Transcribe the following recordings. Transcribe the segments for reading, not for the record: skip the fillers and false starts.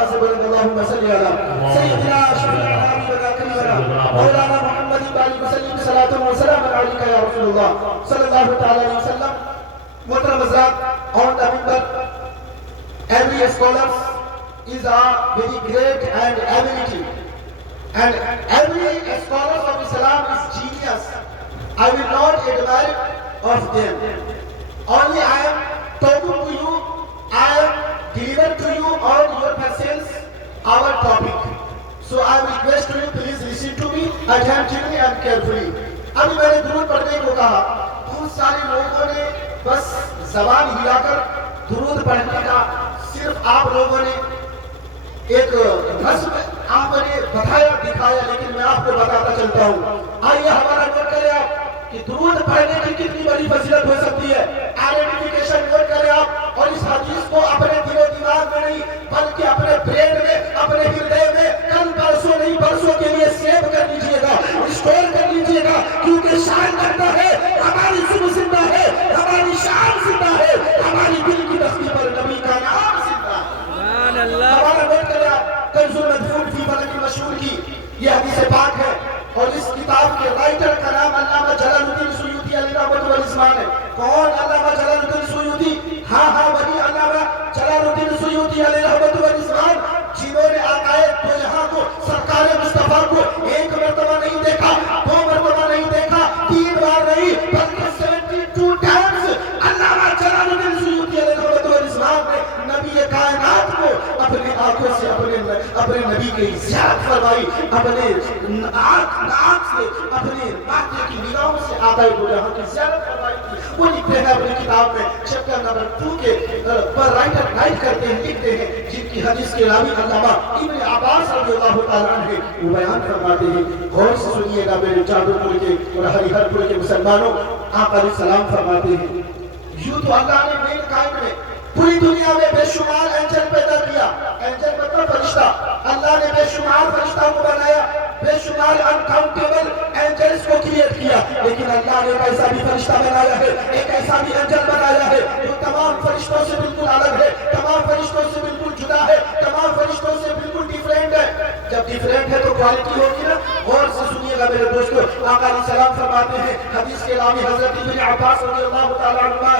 आवाज से बोलेंगे अल्लाहुम्मा सल्ली अला सय्यिदिना शफीअना हबीबना करीमना मौलाना मुहम्मद बाली वसल्लम सलातु व सलाम अलैका या रसूलुल्लाह सल्लल्लाहु तआला अलैहि वसल्लम। मोहतरम हज़रात, on the minbar every scholar is a very great and ability, and every scholar of Islam is genius. I will not admire of them. Only I am talking to you, I am delivering to you on your persons our topic. So I request you, please listen to me attentively and carefully. अभी मैंने दुरूद पढ़ने को कहा, बहुत सारे लोगों ने बस ज़बान हिलाकर दुरूद पढ़ने का सिर्फ आप लोगों ने एक रस्म आपने बताया दिखाया, लेकिन मैं आपको बताता चलता हूँ। आइए हमारा नोट करें आप कि दुरूद पढ़ने की कितनी बड़ी फजीलत हो सकती है। आइडेंटिफिकेशन नोट करें आप, और इस हदीस को अपने दिलो दिमाग में नहीं बल्कि अपने ब्रेन में, अपने हृदय में कल परसों नहीं बरसों के लिए सेव कर लीजिएगा, स्टोर कर लीजिएगा, क्योंकि शान करता है हमारी सुबह जिंदा है, हमारी शान जिंदा है, हमारी दिल की बस्ती पर नबी का नाम जिंदा है। हमारा नोट करें आप कंजुल मदफून फी फलक मशहूर की ये हदीस पाक है, और इस किताब के राइटर का नाम अल्लामा जलालुद्दीन सुयूती अलैहि रहमत वल इस्मान है। कौन अल्लामा जलालुद्दीन सुयूती? हाँ वही अल्लामा जलालुद्दीन सुयूती अलैहि रहमत वल इस्मान, जिन्होंने आकाए दो जहां को, सरकार मुस्तफा को एक मर्तबा नहीं देखा, दो मर्तबा नहीं देखा, 3 बार नहीं बल्कि 72 टाइम्स अल्लामा जलालुद्दीन सुयूती अलैहि रहमत वल इस्मान ने नबी कायनात को अपनी आंखों से अपने नबी की ज़ियारत फरमाई, अपने आँख से, अपने बातें की निगाहों से आकाए दो जहां की ज़ियारत फरमाई थी। वो लिखते हैं अपनी किताब में चैप्टर नंबर 2 के पर राइटर राइट करते हैं, लिखते हैं, जिनकी हदीस के रावी अल्लामा इब्न अब्बास रज़ियल्लाहु ताला अन्हु वो बयान फरमाते हैं। गौर से सुनिएगा मेरे चादरपुर के और हरिहरपुर के मुसलमानों, आका अलैहिस्सलाम फरमाते हैं, यूं तो अल्लाह ने मेन कायम में पूरी दुनिया में बेशुमार एंजल पैदा किया। एंजल मतलब फरिश्ता, अल्लाह ने बेशुमार फरिश्ता को बनाया, बेशुमार अनकाउंटेबल एंजल्स को क्रिएट किया, लेकिन अल्लाह ने एक ऐसा भी फरिश्ता बनाया है, एक ऐसा भी एंजल बनाया है जो तमाम फरिश्तों से बिल्कुल अलग है, तमाम फरिश्तों से बिल्कुल जुदा है, तमाम फरिश्तों से बिल्कुल डिफरेंट है। जब डिफरेंट है तो क्वालिटी होगी ना। और से सुनिएगा मेरे दोस्तों, आका अलैहिस्सलाम फरमाते हैं, हदीस के रावी हजरत इब्न अब्बास रज़ियल्लाहु ताला अन्हुमा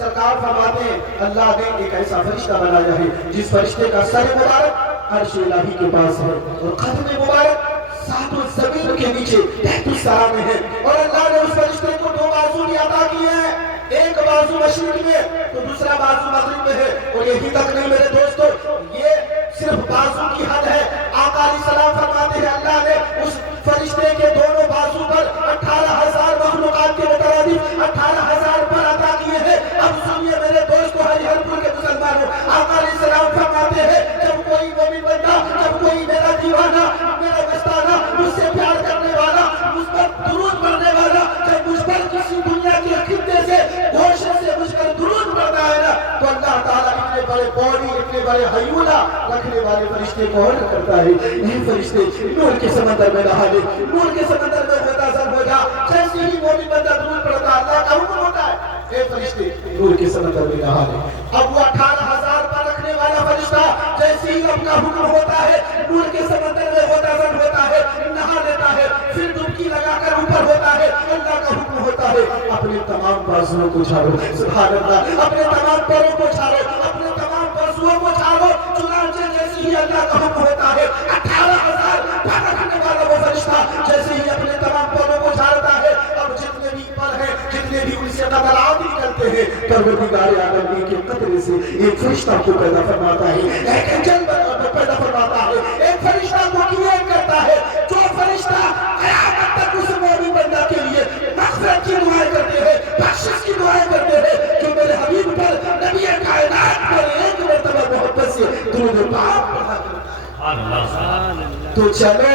सरकार फरमाते हैं, अल्लाह ने एक ऐसा फरिश्ता बनाया है जिस फरिश्ते का सर मुबारक अर्श इलाही के पास है और कदम मुबारक सातों ज़मीन के नीचे तहतुस सरा में है। और अल्लाह ने उस फरिश्ते को 2 बाजू भी अता किए हैं, एक बाजू मशरिक में तो दूसरा बाजू मगरिब में है। और यही तक नहीं मेरे दोस्तों, ये सिर्फ बाजू की हद है। आका अलैहिस्सलाम फरमाते हैं, अल्लाह ने उस फरिश्ते के दोनों बाजू पर 18,000 मखलूकात के मुतरादिफ 18,000 पर अता किए हैं। अब सुनिए मेरे दोस्तों, हरिहरपुर के मुसलमानों, आका अलैहिस्सलाम फरमाते हैं, जब कोई मोमिन बंदा, जब कोई मेरा दीवाना, मेरा मस्ताना, मुझसे प्यार करने वाला, मुझ पर दुरूद पढ़ने वाला, जब मुझ पर किसी दुनिया के खित्ते से घोषे से मुझ पर दुरूद पढ़ता है ना, तो अल्लाह ताला इतने बड़े बॉडी, इतने बड़े हयूला रखने वाले फरिश्ते को ऑर्डर करता है, ये फरिश्ते नूर के समंदर में नहा ले, नूर के समंदर में मुतासर हो जा। जैसे ही मोमिन बंदा दुरूद पढ़ता है, अल्लाह का हुक्म होता है, ए फरिश्ते नूर के समंदर में नहा ले। अब वो 18,000 पर रखने वाला फरिश्ता जैसे ही अपना हुक्म होता है, नूर के समंदर में मुतासर होता है, नहा लेता है, फिर डुबकी लगाकर ऊपर होता है, अल्लाह का हुक्म होता है, अपने तमाम बाजुओं को झाड़ो, सुभान अल्लाह, अपने तमाम पैरों को झाड़ो, अपने तमाम बाजुओं को झाड़ो। चुनांचे जैसे ही अल्लाह का हुक्म होता है, 18,000 पर रखने वाला वो फरिश्ता जैसे ही अपने तमाम पैरों को झाड़ता है, अब जितने भी पर हैं, जितने भी उनसे कतरात निकलते हैं, परवरदिगार आलम के कतरे से एक फरिश्ता को पैदा फरमाता है, एक एंजल पैदा फरमाता है, एक फरिश्ता को क्रिएट करता है, जो फरिश्ता क़यामत तक उस मोमिन बंदा के लिए मग़फ़िरत की दुआएं करते हैं, बख्शिश की दुआएं करते हैं, जो मेरे हबीब पर, नबी कायनात पर एक मरतबा मोहब्बत से दुरूद पाक पढ़ा करता है। तो चलो